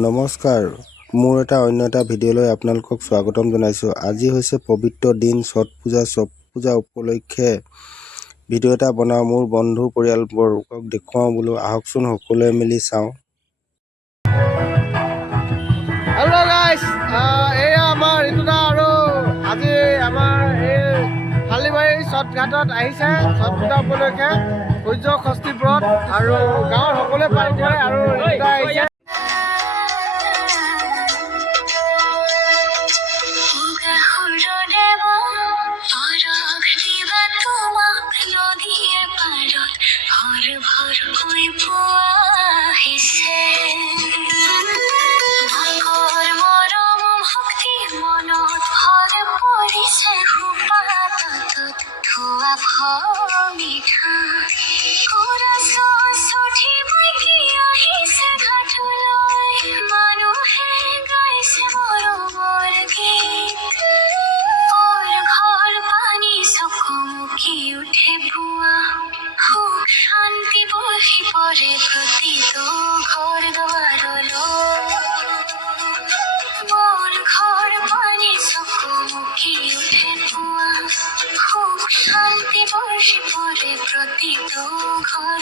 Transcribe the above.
নমস্কাৰ, মোৰ অন্য এটা ভিডিঅ'লৈ আপোনালোকক স্বাগতম জনাইছোঁ। আজি হৈছে পবিত্ৰ দিন ছট পূজা উপলক্ষে ভিডিঅ' এটা বনাওঁ। মোৰ বন্ধু পৰিয়ালবৰ্গক দেখুৱাওঁ বোলো, আহকচোন সকলোৱে মিলি চাওঁ। হেল্ল' গাইছ, এয়া আমাৰ ঋতুদা আৰু আজি আমাৰ এই শালিমাৰী ছট ঘাটত আহিছে ছট পূজা উপলক্ষে সূৰ্য ষষ্ঠী ব্ৰত আৰু গাঁৱৰ সকলোৱে পালন কৰে আৰু ঋতুদা আহিছে। শান্তি বৰ্ষি পৰে প্ৰতি তো ঘৰ